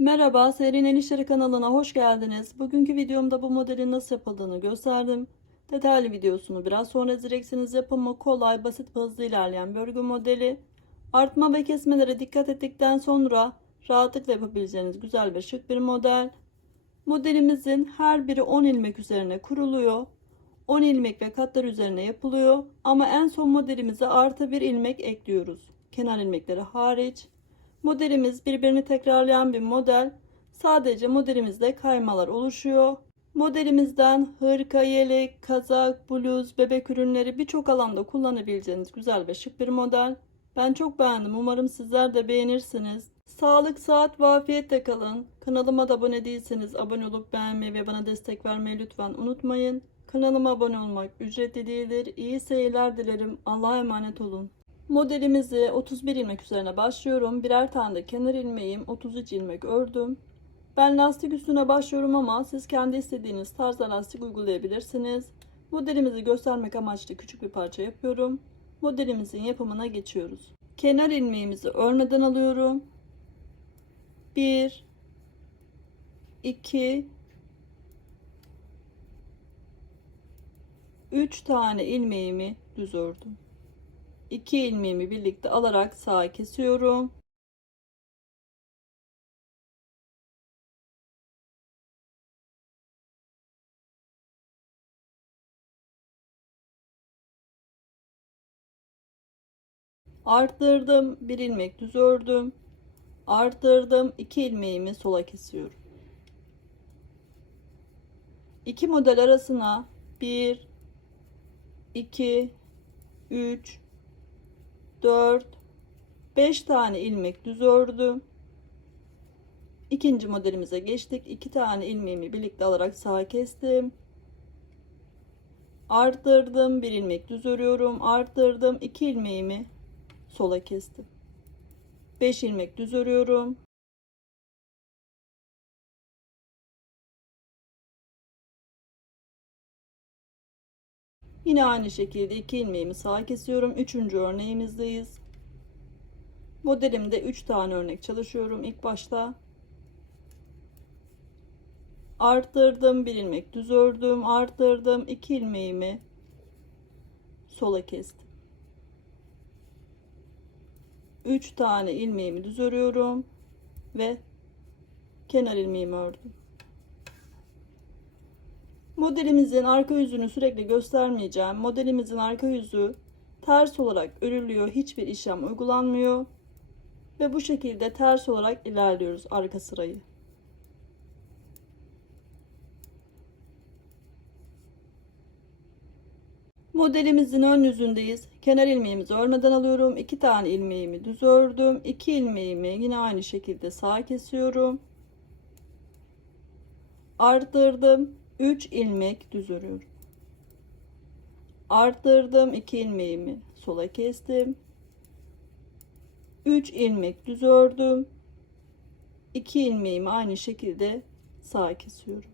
Merhaba, Serinin İşleri kanalına hoş geldiniz. Bugünkü videomda bu modelin nasıl yapıldığını gösterdim. Detaylı videosunu biraz sonra izleyeceksiniz. Yapımı kolay, basit ve hızlı ilerleyen bir örgü modeli. Artma ve kesmelere dikkat ettikten sonra rahatlıkla yapabileceğiniz güzel ve şık bir model. Modelimizin her biri 10 ilmek üzerine kuruluyor. 10 ilmek ve katlar üzerine yapılıyor. Ama en son modelimize artı bir ilmek ekliyoruz. Kenar ilmekleri hariç. Modelimiz birbirini tekrarlayan bir model. Sadece modelimizde kaymalar oluşuyor. Modelimizden hırka, yelek, kazak, bluz, bebek ürünleri birçok alanda kullanabileceğiniz güzel ve şık bir model. Ben çok beğendim. Umarım sizler de beğenirsiniz. Sağlık, saat ve afiyetle kalın. Kanalıma da abone değilseniz abone olup beğenmeyi ve bana destek vermeyi lütfen unutmayın. Kanalıma abone olmak ücretli değildir. İyi seyirler dilerim. Allah'a emanet olun. Modelimizi 31 ilmek üzerine başlıyorum. Birer tane de kenar ilmeğim 33 ilmek ördüm. Ben lastik üstüne başlıyorum ama siz kendi istediğiniz tarzda lastik uygulayabilirsiniz. Modelimizi göstermek amaçlı küçük bir parça yapıyorum. Modelimizin yapımına geçiyoruz. Kenar ilmeğimizi örmeden alıyorum. 1 2 3 tane ilmeğimi düz ördüm. 2 ilmeğimi birlikte alarak sağa kesiyorum. Arttırdım, bir ilmek düz ördüm. Arttırdım, 2 ilmeğimi sola kesiyorum. 2 model arasına 1 2 3 4 5 tane ilmek düz ördüm. İkinci modelimize geçtik. 2 tane ilmeğimi birlikte alarak sağa kestim. Arttırdım. Bir ilmek düz örüyorum. Arttırdım. 2 ilmeğimi sola kestim. 5 ilmek düz örüyorum. Yine aynı şekilde 2 ilmeğimi sağa kesiyorum. Üçüncü örneğimizdeyiz. Modelimde 3 tane örnek çalışıyorum ilk başta. Arttırdım bir ilmek düz ördüm. Arttırdım 2 ilmeğimi sola kestim. 3 tane ilmeğimi düz örüyorum ve kenar ilmeğimi ördüm. Modelimizin arka yüzünü sürekli göstermeyeceğim. Modelimizin arka yüzü ters olarak örülüyor. Hiçbir işlem uygulanmıyor. Ve bu şekilde ters olarak ilerliyoruz arka sırayı. Modelimizin ön yüzündeyiz. Kenar ilmeğimizi örmeden alıyorum. 2 tane ilmeğimi düz ördüm. 2 ilmeğimi yine aynı şekilde sağa kesiyorum. Arttırdım. 3 ilmek düz örüyorum. Arttırdım 2 ilmeğimi sola kestim. 3 ilmek düz ördüm. 2 ilmeğimi aynı şekilde sağa kesiyorum.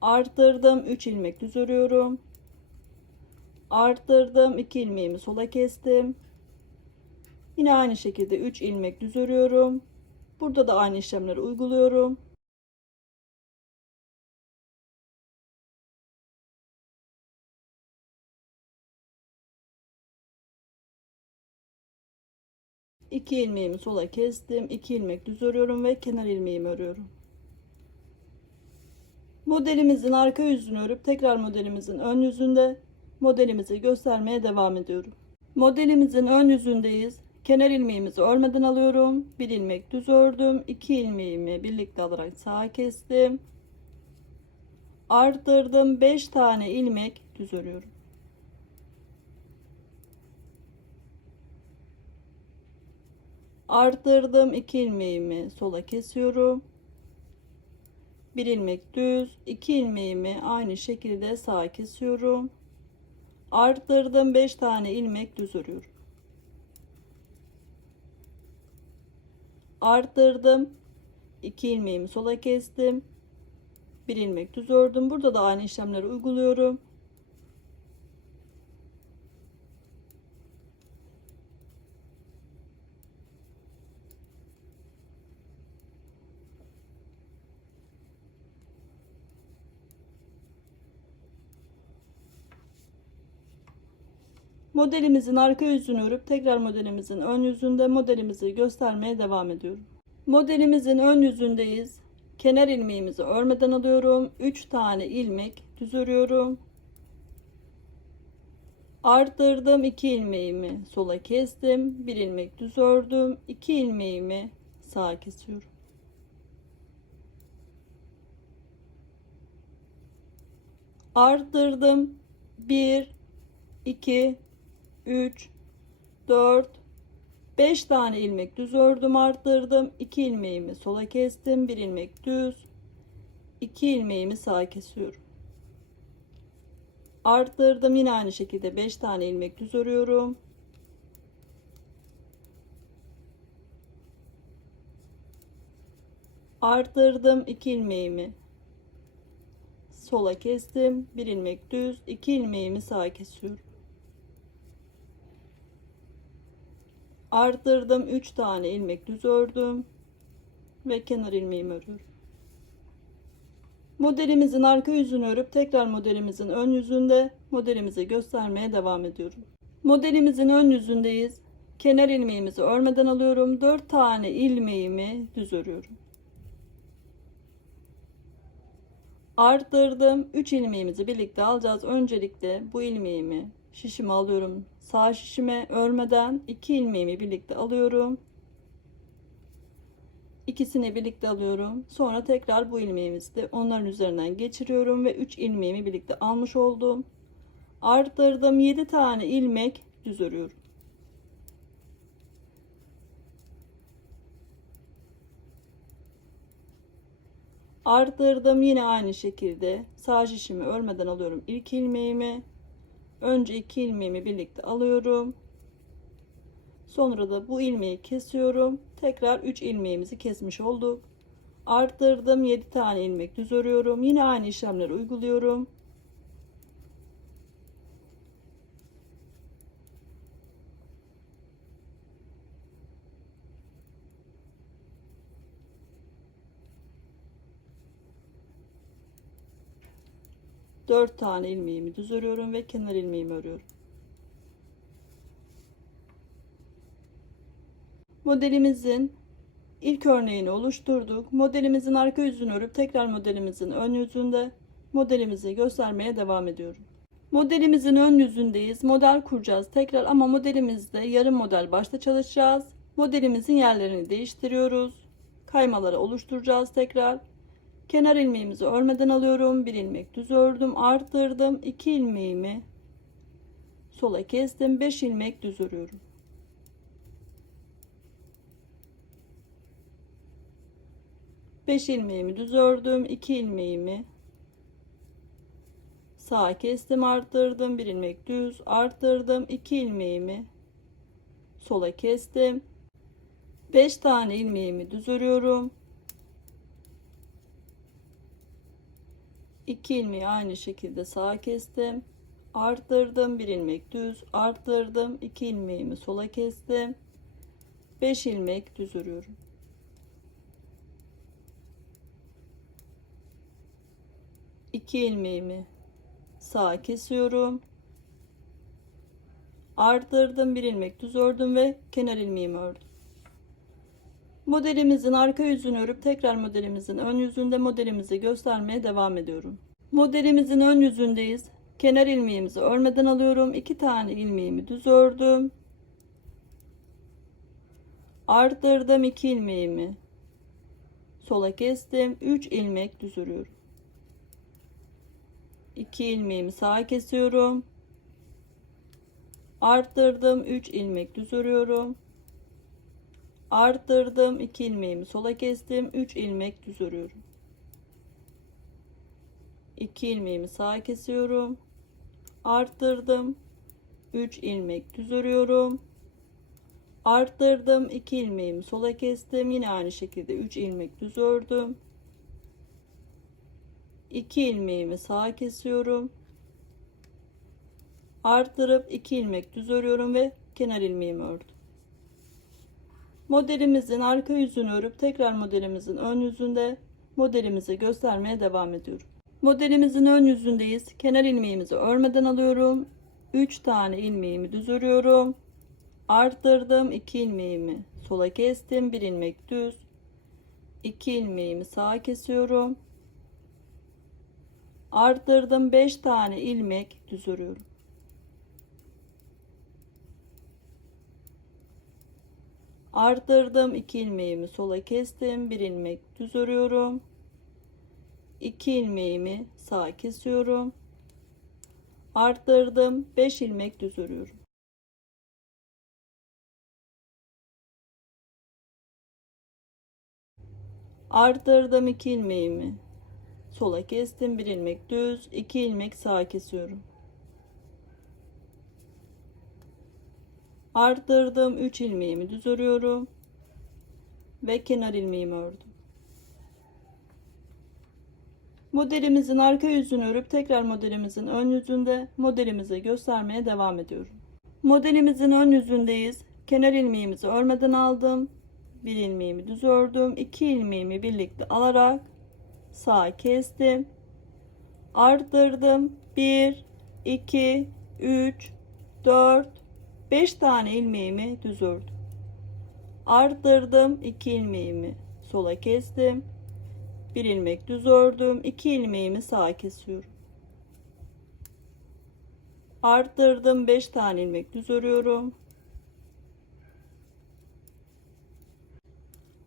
Arttırdım 3 ilmek düz örüyorum. Arttırdım 2 ilmeğimi sola kestim. Yine aynı şekilde 3 ilmek düz örüyorum. Burada da aynı işlemleri uyguluyorum. 2 ilmeğimi sola kestim. 2 ilmek düz örüyorum ve kenar ilmeğimi örüyorum. Modelimizin arka yüzünü örüp tekrar modelimizin ön yüzünde modelimizi göstermeye devam ediyorum. Modelimizin ön yüzündeyiz. Kenar ilmeğimizi örmeden alıyorum. 1 ilmek düz ördüm. 2 ilmeğimi birlikte alarak sağa kestim. Arttırdım. 5 tane ilmek düz örüyorum. Arttırdım. 2 ilmeğimi sola kesiyorum. Bir ilmek düz 2 ilmeğimi aynı şekilde sağa kesiyorum. Arttırdım. 5 tane ilmek düz örüyorum. Arttırdım. 2 ilmeğimi sola kestim. Bir ilmek düz ördüm. Burada da aynı işlemleri uyguluyorum Modelimizin arka yüzünü örüp tekrar modelimizin ön yüzünde modelimizi göstermeye devam ediyorum. Modelimizin ön yüzündeyiz. Kenar ilmeğimizi örmeden alıyorum. 3 tane ilmek düz örüyorum. Arttırdım 2 ilmeğimi sola kestim. 1 ilmek düz ördüm. 2 ilmeğimi sağa kesiyorum. Arttırdım. 1 2 3 4 5 tane ilmek düz ördüm arttırdım. 2 ilmeğimi sola kestim 1 ilmek düz. 2 ilmeğimi sağa kesiyorum. Arttırdım yine aynı şekilde 5 tane ilmek düz örüyorum. Arttırdım 2 ilmeğimi sola kestim 1 ilmek düz. 2 ilmeğimi sağa kesiyorum arttırdım. 3 tane ilmek düz ördüm. Ve kenar ilmeğimi örüyorum. Modelimizin arka yüzünü örüp tekrar modelimizin ön yüzünde modelimizi göstermeye devam ediyorum. Modelimizin ön yüzündeyiz. Kenar ilmeğimizi örmeden alıyorum. 4 tane ilmeğimi düz örüyorum. Arttırdım. 3 ilmeğimizi birlikte alacağız. Öncelikle bu ilmeğimi şişimi alıyorum. Sağ şişime örmeden 2 ilmeğimi birlikte alıyorum. İkisini birlikte alıyorum. Sonra tekrar bu ilmeğimizi de onların üzerinden geçiriyorum ve 3 ilmeğimi birlikte almış oldum. Arttırdım 7 tane ilmek düz örüyorum. Arttırdım yine aynı şekilde sağ şişimi örmeden alıyorum ilk ilmeğimi önce iki ilmeğimi birlikte alıyorum. Sonra da bu ilmeği kesiyorum. Tekrar 3 ilmeğimizi kesmiş olduk. Arttırdım. 7 tane ilmek düz örüyorum. Yine aynı işlemleri uyguluyorum Dört tane ilmeğimi düz örüyorum ve kenar ilmeğimi örüyorum. Modelimizin ilk örneğini oluşturduk. Modelimizin arka yüzünü örüp tekrar modelimizin ön yüzünde modelimizi göstermeye devam ediyorum. Modelimizin ön yüzündeyiz. Model kuracağız tekrar ama modelimizde yarım model başta çalışacağız. Modelimizin yerlerini değiştiriyoruz. Kaymaları oluşturacağız tekrar. Kenar ilmeğimizi örmeden alıyorum. Bir ilmek düz ördüm, arttırdım. 2 ilmeğimi sola kestim. 5 ilmek düz örüyorum. Beş ilmeğimi düz ördüm. 2 ilmeğimi sağa kestim, arttırdım. Bir ilmek düz, arttırdım. 2 ilmeğimi sola kestim. 5 tane ilmeğimi düz örüyorum. 2 ilmeği aynı şekilde sağa kestim. Arttırdım. Bir ilmek düz arttırdım. 2 ilmeğimi sola kestim. 5 ilmek düz örüyorum. İki ilmeğimi sağa kesiyorum. Arttırdım. Bir ilmek düz ördüm ve kenar ilmeğimi ördüm Modelimizin arka yüzünü örüp tekrar modelimizin ön yüzünde modelimizi göstermeye devam ediyorum. Modelimizin ön yüzündeyiz. Kenar ilmeğimizi örmeden alıyorum. 2 tane ilmeğimi düz ördüm. Arttırdım 2 ilmeğimi. Sola kestim. 3 ilmek düz örüyorum. 2 ilmeğimi sağa kesiyorum. Arttırdım 3 ilmek düz örüyorum arttırdım 2 ilmeğimi sola kestim 3 ilmek düz örüyorum. 2 ilmeğimi sağa kesiyorum. Arttırdım 3 ilmek düz örüyorum. Arttırdım 2 ilmeğimi sola kestim. Yine aynı şekilde 3 ilmek düz ördüm. 2 ilmeğimi sağa kesiyorum. Arttırıp 2 ilmek düz örüyorum ve kenar ilmeğimi ördüm Modelimizin arka yüzünü örüp tekrar modelimizin ön yüzünde modelimizi göstermeye devam ediyorum. Modelimizin ön yüzündeyiz. Kenar ilmeğimizi örmeden alıyorum. 3 tane ilmeğimi düz örüyorum. Arttırdım 2 ilmeğimi sola kestim. 1 ilmek düz. 2 ilmeğimi sağa kesiyorum. Arttırdım 5 tane ilmek düz örüyorum. Arttırdım 2 ilmeğimi sola kestim. 1 ilmek düz örüyorum. 2 ilmeğimi sağa kesiyorum. Arttırdım 5 ilmek düz örüyorum. Arttırdım 2 ilmeğimi sola kestim. 1 ilmek düz, 2 ilmek sağa kesiyorum. Arttırdım 3 ilmeğimi düz örüyorum ve kenar ilmeğimi ördüm. Modelimizin arka yüzünü örüp tekrar modelimizin ön yüzünde modelimizi göstermeye devam ediyorum. Modelimizin ön yüzündeyiz. Kenar ilmeğimizi örmeden aldım. Bir ilmeğimi düz ördüm. iki ilmeğimi birlikte alarak sağa kestim. Arttırdım. 1 2 3 4 5 tane ilmeğimi düz ördüm. Arttırdım. 2 ilmeğimi sola kestim. Bir ilmek düz ördüm. 2 ilmeğimi sağa kesiyorum. Arttırdım. 5 tane ilmek düz örüyorum.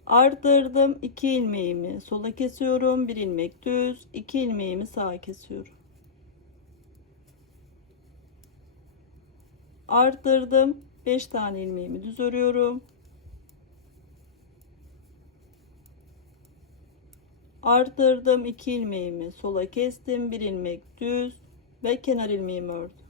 Arttırdım. 2 ilmeğimi sola kesiyorum. 1 ilmek düz. 2 ilmeğimi sağa kesiyorum. Arttırdım. 5 tane ilmeğimi düz örüyorum. Arttırdım 2 ilmeğimi sola kestim. 1 ilmek düz ve kenar ilmeğimi ördüm.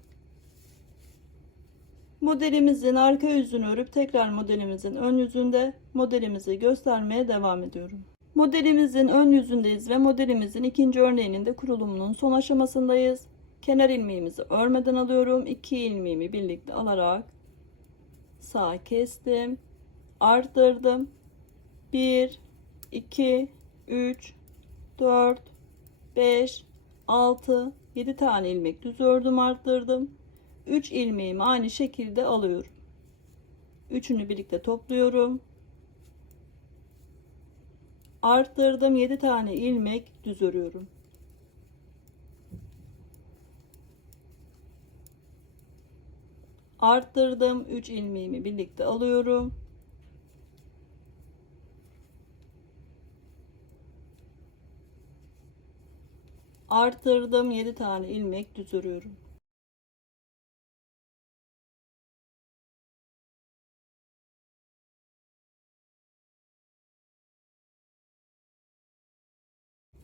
Modelimizin arka yüzünü örüp tekrar modelimizin ön yüzünde modelimizi göstermeye devam ediyorum. Modelimizin ön yüzündeyiz ve modelimizin ikinci örneğinin de kurulumunun son aşamasındayız. Kenar ilmeğimizi örmeden alıyorum. 2 ilmeğimi birlikte alarak sağa kestim. Arttırdım. 1 2 3 4 5 6 7 tane ilmek düz ördüm arttırdım 3 ilmeğimi aynı şekilde alıyorum üçünü birlikte topluyorum arttırdım 7 tane ilmek düz örüyorum arttırdım. 3 ilmeğimi birlikte alıyorum. Artırdım 7 tane ilmek düz örüyorum.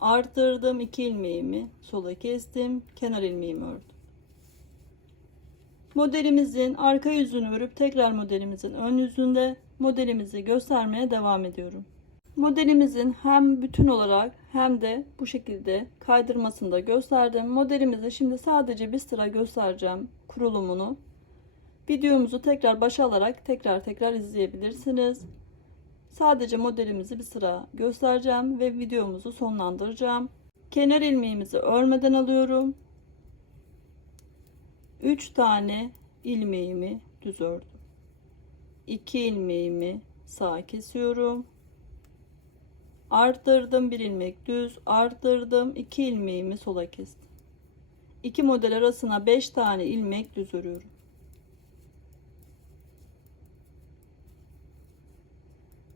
Artırdım 2 ilmeğimi sola kestim. Kenar ilmeğimi ördüm. Modelimizin arka yüzünü örüp tekrar modelimizin ön yüzünde modelimizi göstermeye devam ediyorum. Modelimizin hem bütün olarak hem de bu şekilde kaydırmasını da gösterdim. Modelimizi şimdi sadece bir sıra göstereceğim kurulumunu. Videomuzu tekrar başa alarak tekrar tekrar izleyebilirsiniz. Sadece modelimizi bir sıra göstereceğim ve videomuzu sonlandıracağım. Kenar ilmeğimizi örmeden alıyorum. 3 tane ilmeğimi düz ördüm. 2 ilmeğimi sağ kesiyorum. Arttırdım bir ilmek düz arttırdım 2 ilmeğimi sola kestim. 2 model arasına 5 tane ilmek düz örüyorum.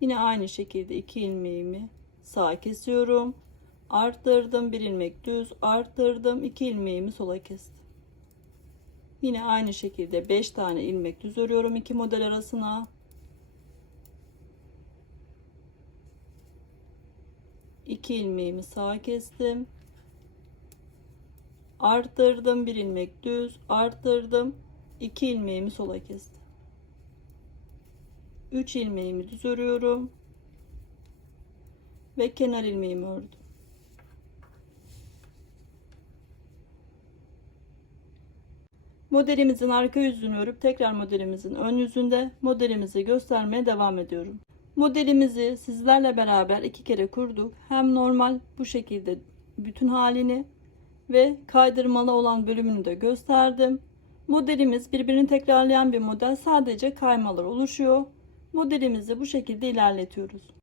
Yine aynı şekilde 2 ilmeğimi sağa kesiyorum. Arttırdım bir ilmek düz arttırdım 2 ilmeğimi sola kestim yine aynı şekilde 5 tane ilmek düz örüyorum 2 model arasına. 2 ilmeğimi sağa kestim. Arttırdım bir ilmek düz arttırdım. 2 ilmeğimi sola kestim. 3 ilmeğimi düz örüyorum. Ve kenar ilmeğimi ördüm Modelimizin arka yüzünü örüp tekrar modelimizin ön yüzünde modelimizi göstermeye devam ediyorum. Modelimizi sizlerle beraber iki kere kurduk. Hem normal bu şekilde bütün halini ve kaydırmalı olan bölümünü de gösterdim. Modelimiz birbirini tekrarlayan bir model. Sadece kaymalar oluşuyor. Modelimizi bu şekilde ilerletiyoruz.